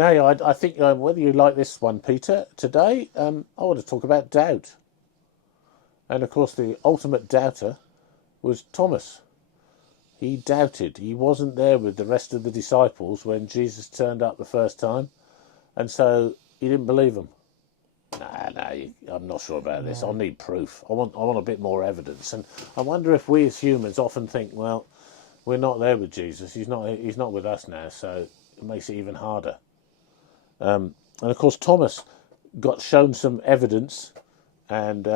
Now, I think whether you like this one, Peter, today, I want to talk about doubt. And of course, the ultimate doubter was Thomas. He doubted. He wasn't there with the rest of the disciples when Jesus turned up the first time, and so he didn't believe him. I'm not sure about this. I need proof. I want a bit more evidence. And I wonder if we as humans often think, well, we're not there with Jesus. He's not with us now, so it makes it even harder. And of course, Thomas got shown some evidence, and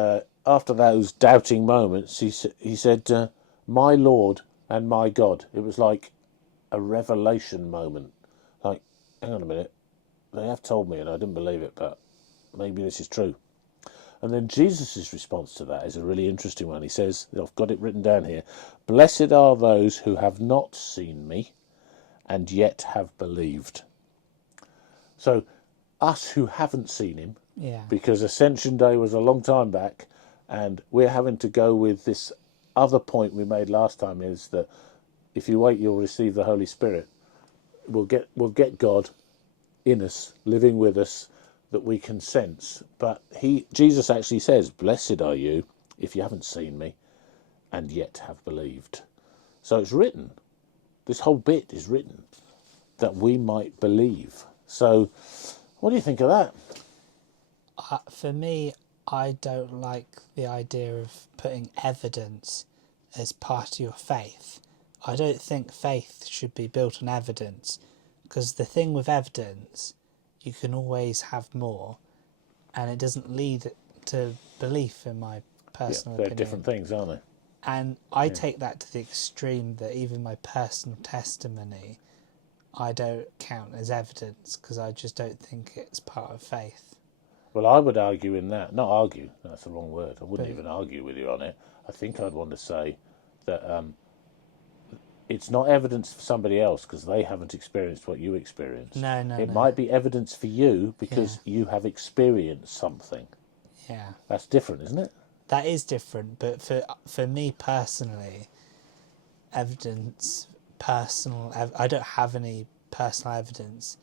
after those doubting moments, he said, "My Lord and my God." It was like a revelation moment. Like, hang on a minute, they have told me, and I didn't believe it, but maybe this is true. And then Jesus' response to that is a really interesting one. He says, I've got it written down here, "Blessed are those who have not seen me and yet have believed." So us who haven't seen him, because Ascension Day was a long time back, and we're having to go with this other point we made last time, is that if you wait, you'll receive the Holy Spirit. We'll get God in us, living with us, that we can sense. But Jesus actually says, "Blessed are you if you haven't seen me and yet have believed." So it's written. This whole bit is written that we might believe. So what do you think of that? For me, I don't like the idea of putting evidence as part of your faith. I don't think faith should be built on evidence, because the thing with evidence, you can always have more, and it doesn't lead to belief, in my personal opinion. They're different things, aren't they? And I take that to the extreme that even my personal testimony, I don't count as evidence, because I just don't think it's part of faith. Well, I would argue in that. Not argue, that's the wrong word. I wouldn't even argue with you on it. I think I'd want to say that it's not evidence for somebody else because they haven't experienced what you experienced. No. It might be evidence for you because you have experienced something. Yeah. That's different, isn't it? That is different, but for me personally, evidence, I don't have any personal evidence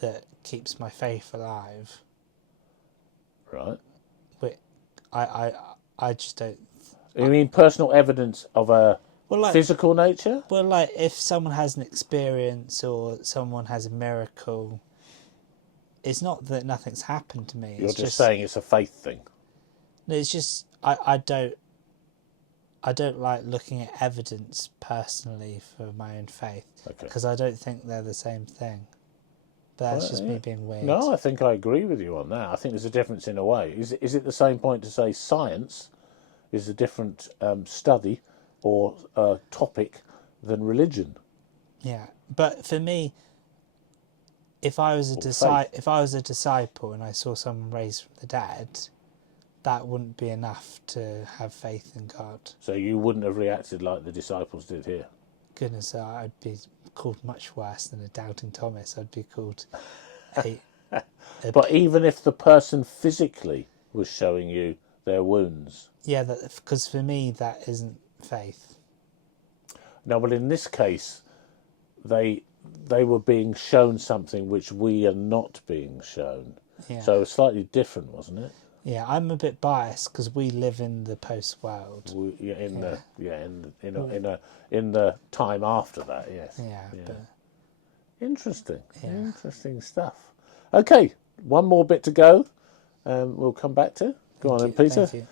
that keeps my faith alive. Right. But I just don't. You mean personal evidence of a physical nature? Well, like if someone has an experience or someone has a miracle, it's not that nothing's happened to me. You're just saying it's a faith thing. It's just I don't like looking at evidence personally for my own faith, because I don't think they're the same thing. But that's just me being weird. No, I think I agree with you on that. I think there's a difference in a way. Is it the same point to say science is a different study or topic than religion? Yeah, but for me, if I was a disciple and I saw someone raised from the dead, that wouldn't be enough to have faith in God. So you wouldn't have reacted like the disciples did here? Goodness, I'd be called much worse than a doubting Thomas. I'd be called a But even if the person physically was showing you their wounds? Yeah, because for me that isn't faith. No, but in this case, they were being shown something which we are not being shown. Yeah. So it was slightly different, wasn't it? Yeah, I'm a bit biased because we live in the post world. In the time after that, yes. Yeah. But interesting. Yeah. Interesting stuff. Okay, one more bit to go. We'll come back to. Go on then, Peter. Thank you.